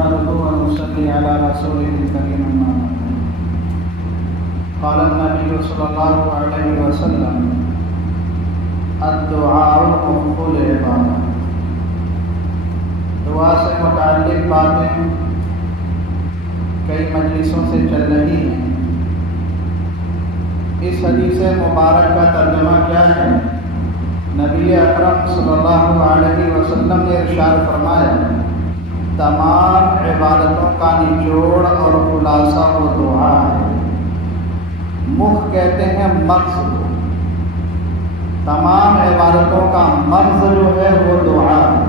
نحمده ونصلي على رسوله الكريم أما بعد. قال النبي صلى الله عليه وسلم الدعاء مخ العبادة. دعا سے متعلق باتیں کئی مجلسوں سے چل رہی ہیں. اس حدیث مبارک کا ترجمہ کیا ہے؟ نبی اکرم صلی اللہ علیہ وسلم نے ارشاد فرمایا تمام عبادتوں کا نچوڑ اور خلاصہ وہ دعا ہے. مخ کہتے ہیں مغز کو. تمام عبادتوں کا مغز جو ہے وہ دعا ہے.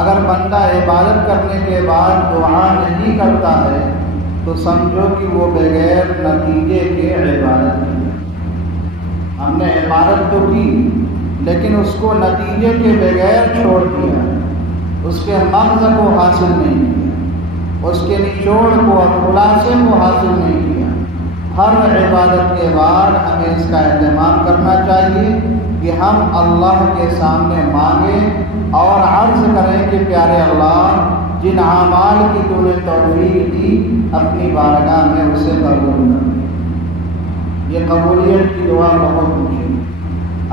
اگر بندہ عبادت کرنے کے بعد دعا نہیں کرتا ہے تو سمجھو کہ وہ بغیر نتیجے کے عبادت کی. ہم نے عبادت تو کی لیکن اس کو نتیجے کے بغیر چھوڑ دیا. اس کے مغز کو حاصل نہیں کیا, اس کے نچوڑ کو اور خلاصے کو حاصل نہیں کیا. ہر عبادت کے بعد ہمیں اس کا اہتمام کرنا چاہیے کہ ہم اللہ کے سامنے مانگیں اور عرض کریں کہ پیارے اللہ جن اعمال کی تو نے توفیق دی اپنی بارگاہ میں اسے قبول کر. یہ قبولیت کی دعا بہت مشکل.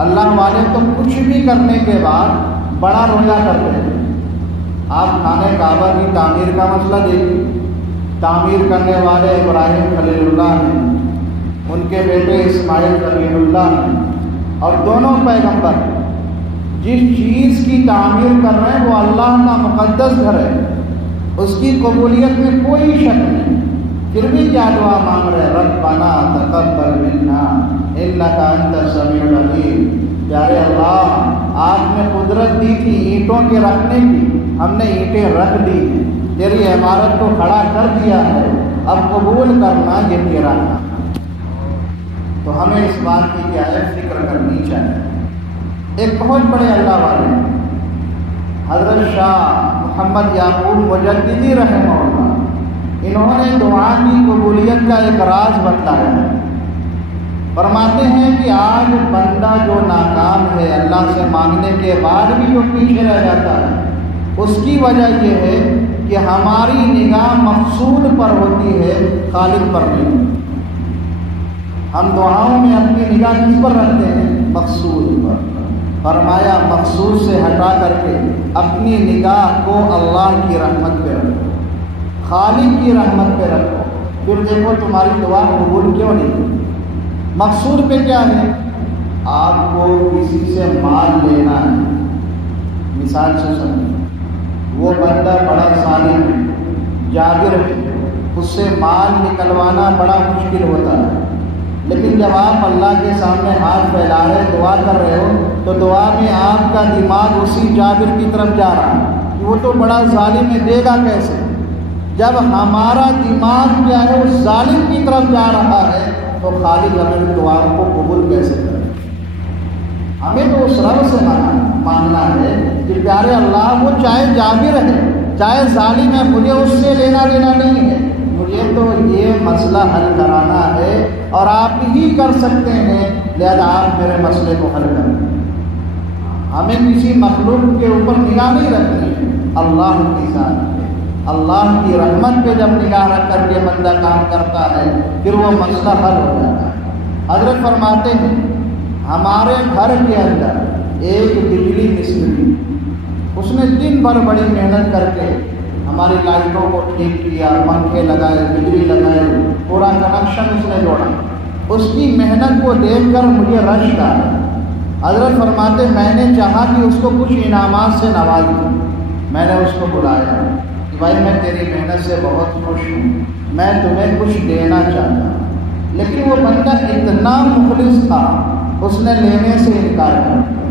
اللہ والے تو کچھ بھی کرنے کے بعد بڑا رویا کرتے ہیں. آپ خانہ کعبہ کی تعمیر کا مسئلہ دیکھیے. تعمیر کرنے والے ابراہیم خلیل اللہ ہیں, ان کے بیٹے اسماعیل خلیل اللہ ہیں, اور دونوں پیغمبر جس چیز کی تعمیر کر رہے ہیں وہ اللہ کا مقدس گھر ہے, اس کی قبولیت میں کوئی شک نہیں. پھر بھی کیا دعا مانگ رہے ہیں؟ ربنا تقبل منا انک انت السمیع العلیم. پیارے اللہ آپ نے قدرت دی تھی اینٹوں کے رکھنے کی, ہم نے اینٹیں رکھ دی ہیں, تیری عمارت کو کھڑا کر دیا ہے, اب قبول کرنا یہ تیرا کام. تو ہمیں اس بات کی کیا ہے فکر کرنی چاہیے. ایک بہت بڑے اللہ والے حضرت شاہ محمد یعقوب مجددی رحمہ اللہ, انہوں نے دعا کی قبولیت کا ایک راز بتایا ہے. فرماتے ہیں کہ آج بندہ جو ناکام ہے اللہ سے مانگنے کے بعد بھی جو پیچھے رہ جاتا ہے اس کی وجہ یہ ہے کہ ہماری نگاہ مقصود پر ہوتی ہے, خالق پر نہیں. ہم دعاؤں میں اپنی نگاہ کس پر رکھتے ہیں؟ مقصود پر. فرمایا مقصود سے ہٹا کر کے اپنی نگاہ کو اللہ کی رحمت پہ رکھو, خالق کی رحمت پہ رکھو. پھر دیکھو تمہاری دعا قبول کیوں نہیں. مقصود پہ کیا ہے؟ آپ کو کسی سے مال لینا ہے. مثال سے سمجھیں, وہ بندہ بڑا ظالم ہے, جابر ہے, اس سے مال نکلوانا بڑا مشکل ہوتا ہے. لیکن جب آپ اللہ کے سامنے ہاتھ پھیلا رہے دعا کر رہے ہو تو دعا میں آپ کا دماغ اسی جابر کی طرف جا رہا ہے کہ وہ تو بڑا ظالم ہے, دے گا کیسے. جب ہمارا دماغ کیا ہے اس ظالم کی طرف جا رہا ہے تو خالق ہمیں دعا کو قبول کیسے کرے. ہمیں تو اس رب سے مانگنا ہے کہ پیارے اللہ وہ چاہے جابر ہے چاہے ظالم ہے, مجھے اس سے لینا دینا نہیں ہے, مجھے تو یہ مسئلہ حل کرانا ہے اور آپ ہی کر سکتے ہیں, لہذا آپ میرے مسئلے کو حل کریں. ہمیں کسی مخلوق کے اوپر نگاہ نہیں رکھنی ہے, اللہ کی ذات پہ, اللہ کی رحمت پہ جب نگاہ رکھ کر کے بندہ کام کرتا ہے پھر وہ مسئلہ حل ہو جاتا ہے. حضرت فرماتے ہیں ہمارے گھر کے اندر ایک بجلی مستری, اس نے دن بھر بڑی محنت کر کے ہماری لائٹوں کو ٹھیک کیا, پنکھے لگائے, بجلی لگائے, پورا کنیکشن اس نے جوڑا. اس کی محنت کو دیکھ کر مجھے رشک آیا. حضرت فرماتے میں نے چاہا کہ اس کو کچھ انعامات سے نواز دوں. میں نے اس کو بلایا کہ بھائی میں تیری محنت سے بہت خوش ہوں, میں تمہیں کچھ دینا چاہتا ہوں. لیکن وہ بندہ اتنا مخلص تھا اس نے لینے سے انکار کر دیا.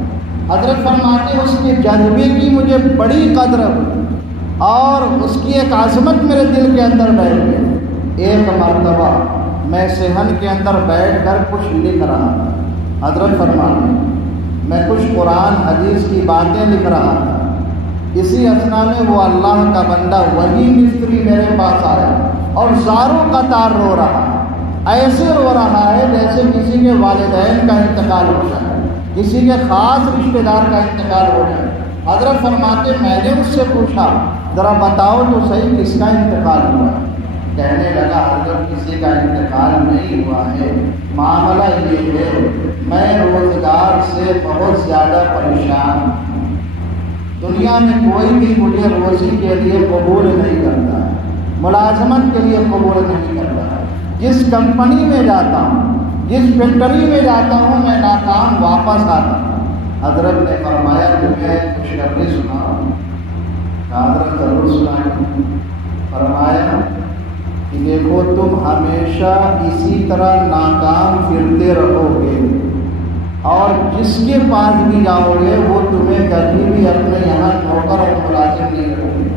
حضرت فرماتے اس کے جذبے کی مجھے بڑی قدر ہوئی اور اس کی ایک عظمت میرے دل کے اندر بیٹھ گئی. ایک مرتبہ میں صحن کے اندر بیٹھ کر کچھ لکھ رہا تھا. حضرت فرماتے میں کچھ قرآن حدیث کی باتیں لکھ رہا تھا. اسی اثنا میں وہ اللہ کا بندہ وہی مستری میرے پاس آیا اور زاروں قطار رو رہا, ایسے رو رہا ہے جیسے کسی کے والدین کا انتقال ہو جائے, کسی کے خاص رشتہ دار کا انتقال ہو جائے. حضرت فرماتے میں نے اس سے پوچھا ذرا بتاؤ تو صحیح کس کا انتقال ہوا ہے؟ کہنے لگا حضرت کسی کا انتقال نہیں ہوا ہے، معاملہ یہ ہے میں روزگار سے بہت زیادہ پریشان ہوں، دنیا میں کوئی بھی مجھے روزی کے لیے قبول نہیں کرتا ہے، ملازمت کے لیے قبول نہیں کرتا ہے، جس کمپنی میں جاتا ہوں، جس فیکٹری میں جاتا ہوں میں ناکام واپس آتا ہوں۔ حضرت نے فرمایا تمہیں خوشخبری سناؤں؟ حضرت ضرور سنائیں۔ فرمایا کہ دیکھو تم ہمیشہ اسی طرح ناکام پھرتے رہو گے اور جس کے پاس بھی جاؤ گے وہ تمہیں کبھی بھی اپنے یہاں نوکر اور ملازم نہیں رکھو گے۔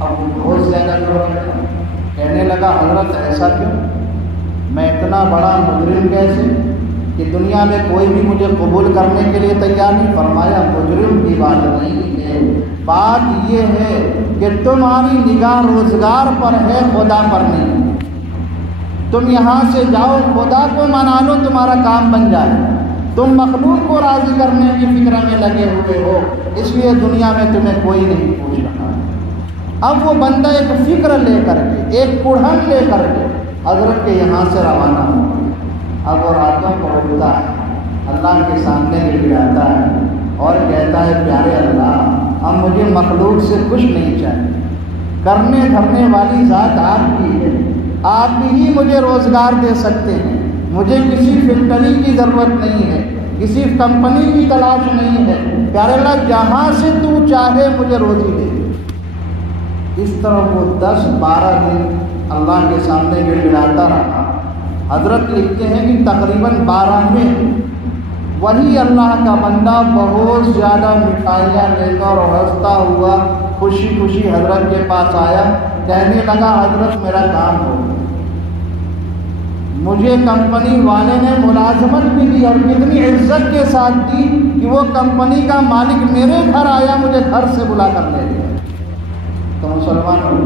اب وہ بہت زیادہ کہنے لگا حضرت ایسا کیوں؟ میں اتنا بڑا مجرم کیسے کہ دنیا میں کوئی بھی مجھے قبول کرنے کے لیے تیار نہیں؟ فرمایا مجرم کی بات نہیں ہے، بات یہ ہے کہ تمہاری نگاہ روزگار پر ہے، خدا پر نہیں۔ تم یہاں سے جاؤ، خدا کو منا لو، تمہارا کام بن جائے۔ تم مخلوق کو راضی کرنے کی فکر میں لگے ہوئے ہو، اس لیے دنیا میں تمہیں کوئی نہیں پوچھ رہا۔ اب وہ بندہ ایک فکر لے کر کے، ایک کڑھن لے کر کے حضرت کے یہاں سے روانہ ہو۔ اب وہ راتوں کو اٹھتا ہے، اللہ کے سامنے گڑگڑاتا ہے اور کہتا ہے پیارے اللہ اب مجھے مخلوق سے کچھ نہیں چاہیے، کرنے دھرنے والی ذات آپ کی ہے، آپ ہی مجھے روزگار دے سکتے ہیں، مجھے کسی فیکٹری کی ضرورت نہیں ہے، کسی کمپنی کی تلاش نہیں ہے، پیارے اللہ جہاں سے تو چاہے مجھے روزی دے۔ اس طرح وہ 10-12 دن اللہ کے سامنے گڑگڑاتا رہا۔ حضرت لکھتے ہیں کہ تقریباً 12ویں وہی اللہ کا بندہ بہت زیادہ مٹھائیاں لے کر اور ہنستا ہوا خوشی خوشی حضرت کے پاس آیا، کہنے لگا حضرت میرا کام ہو گیا، مجھے کمپنی والے نے ملازمت بھی دی اور کتنی عزت کے ساتھ دی کہ وہ کمپنی کا مالک میرے گھر آیا، مجھے گھر سے بلا کر لے گیا۔ تو مسلمانوں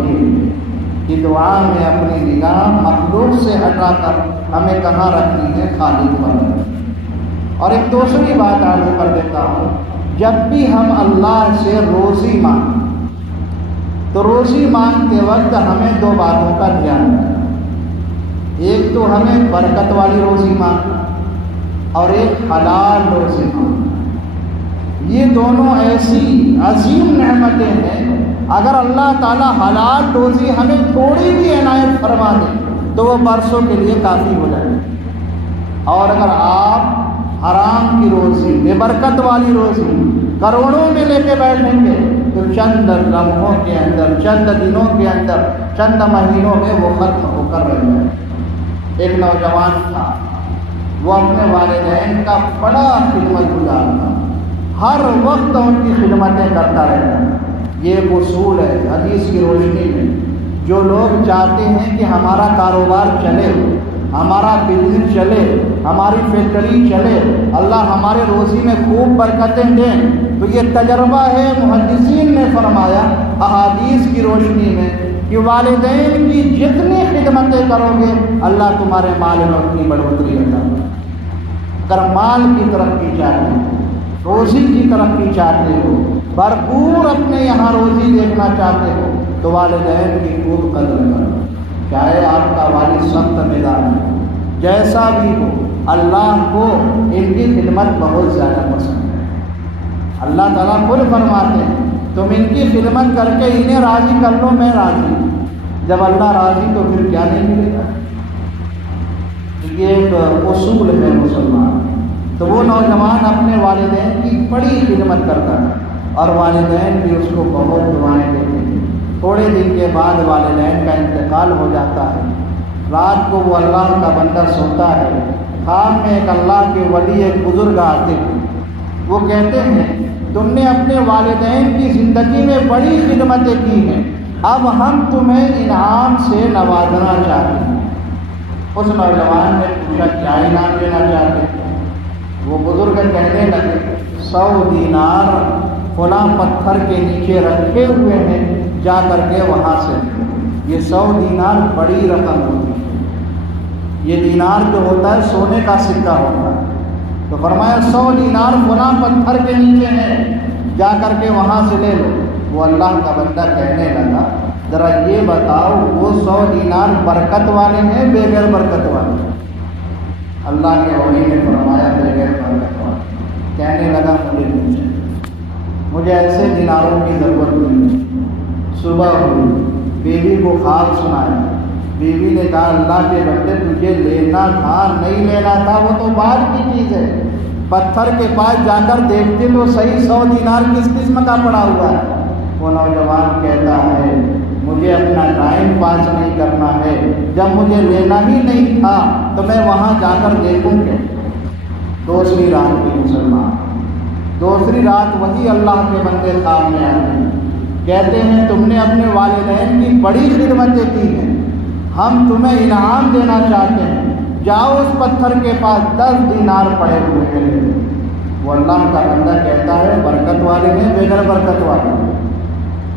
کی دعا میں اپنی نگاہ مخلوق سے ہٹا کر ہمیں کہاں رکھنی ہے؟ خالق پر۔ اور ایک دوسری بات عرض کر دیتا ہوں، جب بھی ہم اللہ سے روزی مانگیں تو روزی مانگتے وقت ہمیں 2 باتوں کا دھیان رکھنا، ایک تو ہمیں برکت والی روزی مانگنا اور ایک حلال روزی مانگنا۔ یہ دونوں ایسی عظیم نعمتیں ہیں، اگر اللہ تعالیٰ حلال روزی ہمیں تھوڑی بھی عنایت فرما دے تو وہ برسوں کے لیے کافی ہو جائے، اور اگر آپ حرام کی روزی، بے برکت والی روزی کروڑوں میں لے کے بیٹھیں گے تو چند لمحوں کے اندر، چند دنوں کے اندر، چند مہینوں میں وہ ختم ہو کر رہ جائے۔ ایک نوجوان تھا، وہ اپنے والدین کا بڑا خدمت گزار تھا، ہر وقت ان کی خدمتیں کرتا رہتا۔ یہ ایک اصول ہے حدیث کی روشنی میں، جو لوگ چاہتے ہیں کہ ہمارا کاروبار چلے، ہمارا بزنس چلے، ہماری فیکٹری چلے، اللہ ہمارے روزی میں خوب برکتیں دیں، تو یہ تجربہ ہے، محدثین نے فرمایا احادیث کی روشنی میں کہ والدین کی جتنی خدمتیں کرو گے اللہ تمہارے مال میں اتنی بڑھوتری عطا کرے۔ اگر مال کی ترقی چاہتے ہو، روزی کی ترقی چاہتے ہو، بھرپور اپنے یہاں روزی دیکھنا چاہتے ہو تو والدین کی خوب قدر کرو، چاہے آپ کا والد سخت میدان ہے، جیسا بھی ہو، اللہ کو ان کی خدمت بہت زیادہ پسند ہے۔ اللہ تعالیٰ خود فرماتے ہیں تم ان کی خدمت کر کے انہیں راضی کر لو، میں راضی ہوں۔ جب اللہ راضی تو پھر کیا نہیں ملے گا؟ یہ ایک اصول ہے مسلمان۔ تو وہ نوجوان اپنے والدین کی بڑی خدمت کرتا تھا اور والدین بھی اس کو بہت دعائیں دیتے تھے۔ تھوڑے دن کے بعد والدین کا انتقال ہو جاتا ہے، رات کو وہ اللہ کا بندہ سوتا ہے، خواب میں ایک اللہ کے ولی، ایک بزرگ آتے ہیں، وہ کہتے ہیں تم نے اپنے والدین کی زندگی میں بڑی خدمتیں کی ہیں، اب ہم تمہیں انعام سے نوازنا چاہتے ہیں۔ اس نوجوان نے پوچھا کیا انعام دینا چاہتے ہیں؟ وہ بزرگ کہنے لگے 100 دینار فلاں پتھر کے نیچے رکھے ہوئے ہیں، جا کر کے وہاں سے۔ یہ 100 دینار بڑی رقم ہوتی ہے، یہ دینار جو ہوتا ہے سونے کا سکہ ہوتا ہے، تو فرمایا 100 دینار فلاں پتھر کے نیچے ہے، جا کر کے وہاں سے لے لو۔ وہ اللہ کا بندہ کہنے لگا ذرا یہ بتاؤ وہ 100 دینار برکت والے ہیں بغیر برکت والے؟ اللہ کے ولی نے فرمایا بغیر برکت والے۔ کہنے لگا مجھے ایسے دیناروں کی ضرورت نہیں۔ صبح ہوئی، بیوی کو خواب سنایا، بیوی نے کہا اللہ کے بندے تجھے لینا تھا نہیں لینا تھا وہ تو بعد کی چیز ہے، پتھر کے پاس جا کر دیکھتے تو صحیح 100 دینار کس قسم کا پڑا ہوا ہے۔ وہ نوجوان کہتا ہے مجھے اپنا ٹائم پاس نہیں کرنا ہے، جب مجھے لینا ہی نہیں تھا تو میں وہاں جا کر دیکھوں گا۔ دوسری رات کی مسلمان، دوسری رات وہی اللہ کے بندے خواب میں آتے ہیں، کہتے ہیں تم نے اپنے والدین کی بڑی خدمتیں کی ہیں، ہم تمہیں انعام دینا چاہتے ہیں، جاؤ اس پتھر کے پاس 10 دینار پڑے ہوئے ہیں۔ وہ اللہ کا بندہ کہتا ہے برکت والے ہیں بغیر برکت والے؟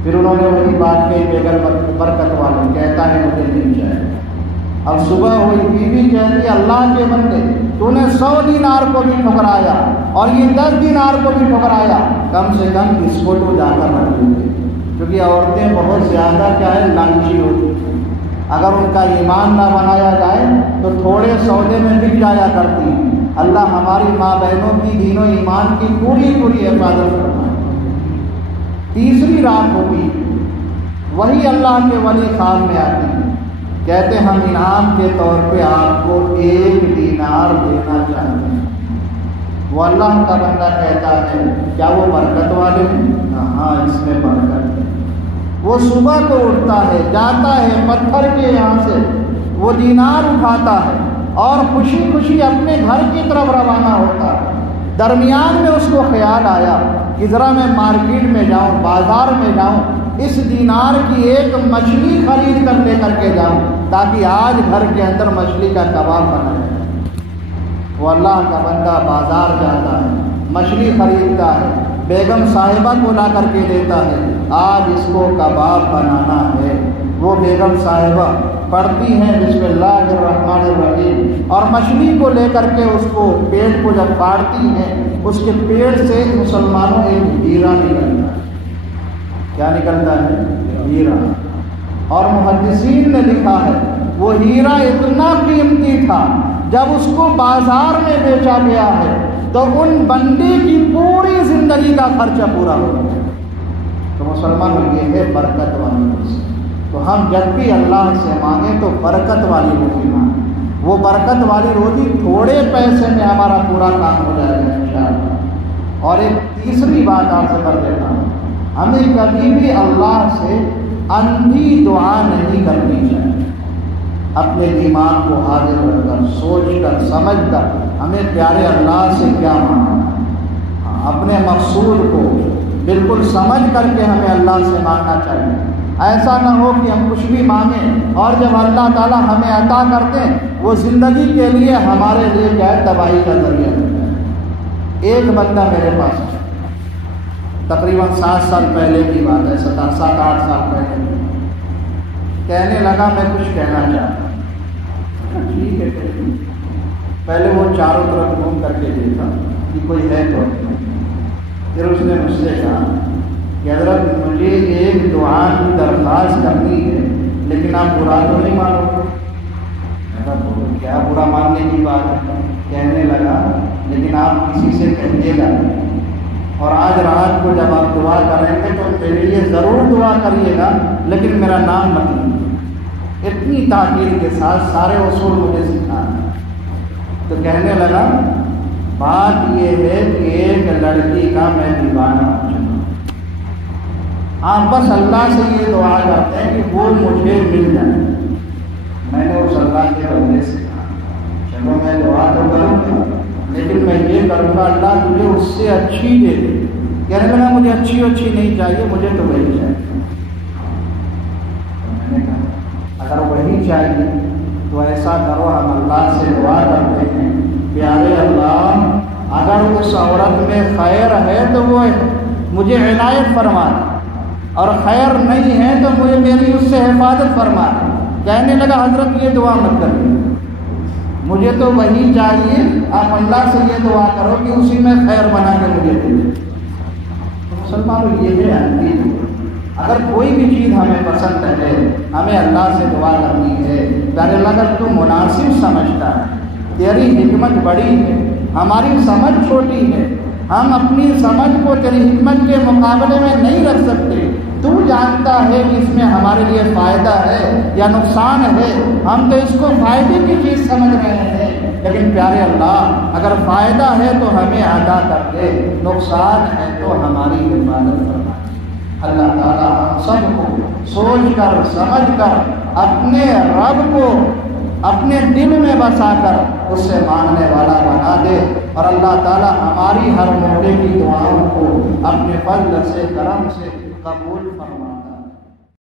پھر انہوں نے وہی بات کہی بغیر برکت والے، کہتا ہے مجھے نہیں چاہیے۔ اب صبح ہوئی، بیوی کہتی ہے اللہ کے بندے تو نے 100 دینار کو بھی ٹھکرایا اور یہ 10 دینار کو بھی ٹھکرایا، کم سے کم اس کو تو جا کر رکھ دیں، کیونکہ عورتیں بہت زیادہ کیا ہے لالچی ہوتی ہیں، اگر ان کا ایمان نہ بنایا جائے تو تھوڑے سودے میں بک جایا کرتی ہیں۔ اللہ ہماری ماں بہنوں کی دین و ایمان کی پوری حفاظت فرمائے۔ تیسری رات ہوگی، وہی اللہ کے ولی خواب میں آتے ہیں، کہتے ہم انعام کے طور پہ آپ کو 1 دینار دینا چاہتے ہیں۔ وہ اللہ کا بندہ کہتا ہے کیا وہ برکت والے ہیں؟ ہاں اس میں برکت ہے۔ وہ صبح کو اٹھتا ہے، جاتا ہے پتھر کے یہاں سے وہ دینار اٹھاتا ہے اور خوشی خوشی اپنے گھر کی طرف روانہ ہوتا ہے۔ درمیان میں اس کو خیال آیا کہ ذرا میں مارکیٹ میں جاؤں، بازار میں جاؤں، اس دینار کی ایک مچھلی خرید کر لے کر کے جاؤں تاکہ آج گھر کے اندر مچھلی کا کباب بنا جائے۔ وہ اللہ کا بندہ بازار جاتا ہے، مچھلی خریدتا ہے، بیگم صاحبہ کو لا کر کے دیتا ہے، آج اس کو کباب بنانا ہے۔ وہ بیگم صاحبہ پڑھتی ہیں بسم اللہ الرحمن الرحیم اور مچھلی کو لے کر کے اس کو پیٹ کو جب پاڑتی ہیں، اس کے پیٹ سے مسلمانوں ایک ہیرا نکلتا ہے۔ کیا نکلتا ہے؟ ہیرا۔ اور محدثین نے لکھا ہے وہ ہیرا اتنا قیمتی تھا جب اس کو بازار میں بیچا گیا ہے تو ان بندے کی پوری زندگی کا خرچہ پورا ہو گیا۔ تو مسلمان یہ ہے برکت والی روزی۔ تو ہم جب بھی اللہ سے مانگیں تو برکت والی روزی مانگیں، وہ برکت والی روزی تھوڑے پیسے میں ہمارا پورا کام ہو جائے گا انشاءاللہ۔ اور ایک تیسری بات آپ سے کر دیتا ہوں، ہمیں کبھی بھی اللہ سے اندھی دعا نہیں کرنی چاہیے۔ اپنے دماغ کو حاضر رکھ کر، سوچ کر، سمجھ کر ہمیں پیارے اللہ سے کیا مانگنا، اپنے مقصود کو بالکل سمجھ کر کے ہمیں اللہ سے مانگنا چاہیے۔ ایسا نہ ہو کہ ہم کچھ بھی مانگیں اور جب اللہ تعالیٰ ہمیں عطا کر دیں وہ زندگی کے لیے ہمارے لیے کیا ہے تباہی کا ذریعہ ہے۔ ایک بندہ میرے پاس تقریباً 7 سال پہلے کی بات ہے، 7-8 سال پہلے، کہنے لگا میں کچھ کہنا چاہتا ہوں۔ ٹھیک ہے، پہلے وہ چاروں طرف گھوم کر کے دیکھا کہ کوئی ہے تو، پھر اس نے مجھ سے کہا کہ حضرت مجھے ایک دعا کی درخواست کرنی ہے لیکن آپ برا تو نہیں مانو گے؟ میں کہا کیا برا ماننے کی بات ہے؟ کہنے لگا لیکن آپ کسی سے کہیے گا اور آج رات کو جب آپ دعا کریں گے تو میرے لیے ضرور دعا کریے گا لیکن میرا نام مت لیجیے۔ اتنی تاکید کے ساتھ سارے اصول مجھے سکھانا۔ تو کہنے لگا بات یہ ہے کہ ایک لڑکی کا میں دیوانہ ہو چکا ہوں، آپ بس اللہ سے یہ دعا کرتے ہیں کہ وہ مجھے مل جائے۔ میں نے اس اللہ کے بندے سے کہا چلو میں دعا تو کروں گا لیکن میں یہ کروں گا اللہ تجھے اس سے اچھی دے دے۔ کہنے لگا مجھے اچھی نہیں چاہیے، مجھے تو وہی چاہیے۔ میں نے کہا اگر وہی چاہیے تو ایسا کرو، ہم اللہ سے دعا کرتے ہیں پیارے اللہ اگر اس عورت میں خیر ہے تو وہ مجھے عنایت فرما، اور خیر نہیں ہے تو مجھے میری اس سے حفاظت فرما۔ کہنے لگا حضرت یہ دعا مت کریے، مجھے تو وہی چاہیے، آپ اللہ سے یہ دعا کرو کہ اسی میں خیر بنا کے مجھے دے دیں۔ مسلمانوں یہ ہے عقیدہ۔ اگر کوئی بھی چیز ہمیں پسند ہے، ہمیں اللہ سے دعا کرنی ہے، پیارے اللہ اگر تو مناسب سمجھتا ہے، تیری حکمت بڑی ہے، ہماری سمجھ چھوٹی ہے، ہم اپنی سمجھ کو تیری حکمت کے مقابلے میں نہیں رکھ سکتے، تو جانتا ہے کہ اس میں ہمارے لیے فائدہ ہے یا نقصان ہے، ہم تو اس کو فائدے کی چیز سمجھ رہے ہیں، لیکن پیارے اللہ اگر فائدہ ہے تو ہمیں عطا کر دے، نقصان ہے تو ہماری حفاظت فرما۔ اللہ تعالیٰ ہم سب کو سوچ کر سمجھ کر اپنے رب کو اپنے دل میں بسا کر اس سے مانگنے والا بنا دے، اور اللہ تعالیٰ ہماری ہر موقع کی دعاؤں کو اپنے فضل سے کرم سے قبول